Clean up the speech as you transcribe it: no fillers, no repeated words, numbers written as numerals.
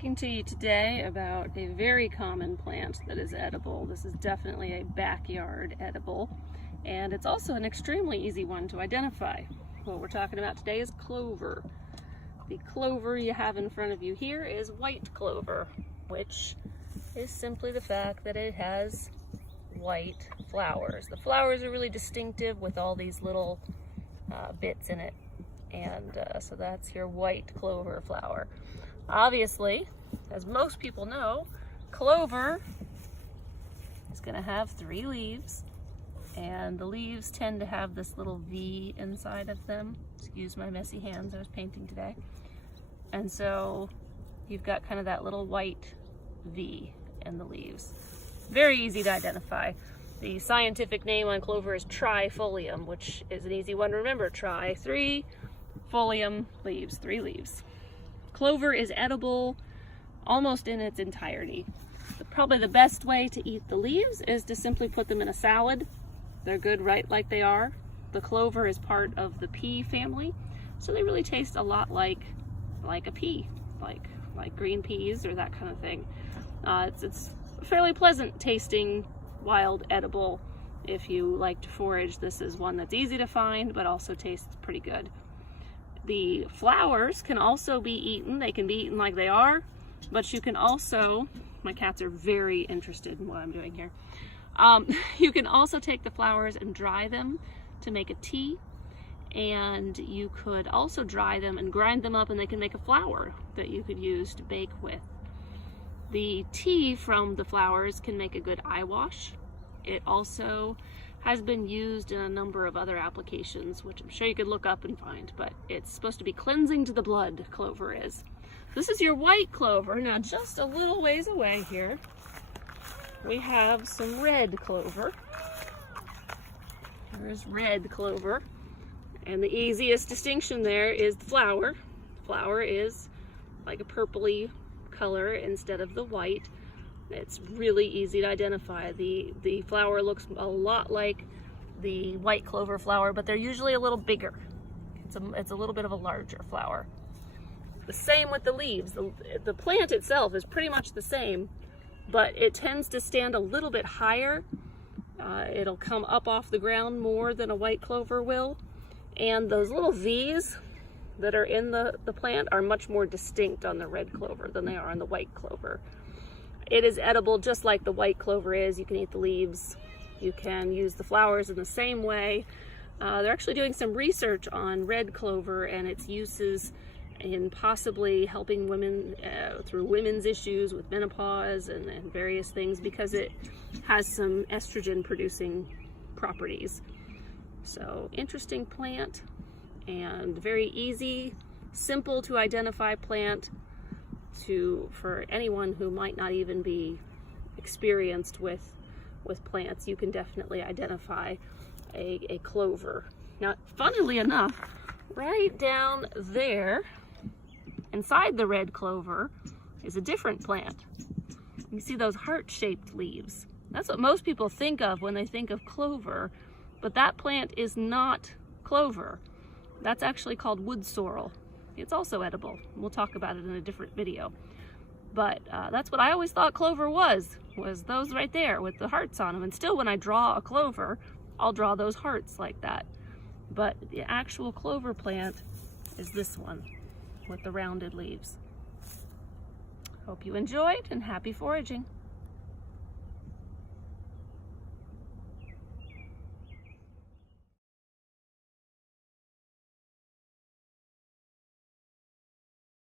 talking to you today about a very common plant that is edible. This is definitely a backyard edible, and it's also an extremely easy one to identify. What we're talking about today is clover. The clover you have in front of you here is white clover, which is simply the fact that it has white flowers. The flowers are really distinctive with all these little bits in it, and so that's your white clover flower. Obviously, as most people know, clover is going to have 3 leaves, and the leaves tend to have this little V inside of them. Excuse my messy hands, I was painting today. And so you've got kind of that little white V in the leaves. Very easy to identify. The scientific name on clover is trifolium, which is an easy one to remember. Tri, 3, folium, leaves, 3 leaves. Clover is edible almost in its entirety. Probably the best way to eat the leaves is to simply put them in a salad. They're good right like they are. The clover is part of the pea family, so they really taste a lot like a pea, like green peas or that kind of thing. It's fairly pleasant tasting wild edible. If you like to forage, this is one that's easy to find but also tastes pretty good. The flowers can also be eaten. They can be eaten like they are, but you can also, my cats are very interested in what I'm doing here. You can also take the flowers and dry them to make a tea, and you could also dry them and grind them up, and they can make a flour that you could use to bake with. The tea from the flowers can make a good eye wash. It also has been used in a number of other applications, which I'm sure you could look up and find, but it's supposed to be cleansing to the blood, clover is. This is your white clover. Now, just a little ways away here, we have some red clover. There's red clover, and the easiest distinction there is the flower. The flower is like a purpley color instead of the white. It's really easy to identify. The flower looks a lot like the white clover flower, but they're usually a little bigger. It's a little bit of a larger flower. The same with the leaves. The plant itself is pretty much the same, but it tends to stand a little bit higher. It'll come up off the ground more than a white clover will, and those little V's that are in the plant are much more distinct on the red clover than they are on the white clover. It is edible just like the white clover is. You can eat the leaves. You can use the flowers in the same way. They're actually doing some research on red clover and its uses in possibly helping women through women's issues with menopause and various things, because it has some estrogen producing properties. So interesting plant, and very easy, simple to identify plant for anyone who might not even be experienced with plants. You can definitely identify a clover. Now, funnily enough, right down there inside the red clover is a different plant. You see those heart-shaped leaves. That's what most people think of when they think of clover, but that plant is not clover. That's actually called wood sorrel. It's also edible. We'll talk about it in a different video. But that's what I always thought clover was those right there with the hearts on them. And still, when I draw a clover, I'll draw those hearts like that. But the actual clover plant is this one with the rounded leaves. Hope you enjoyed, and happy foraging.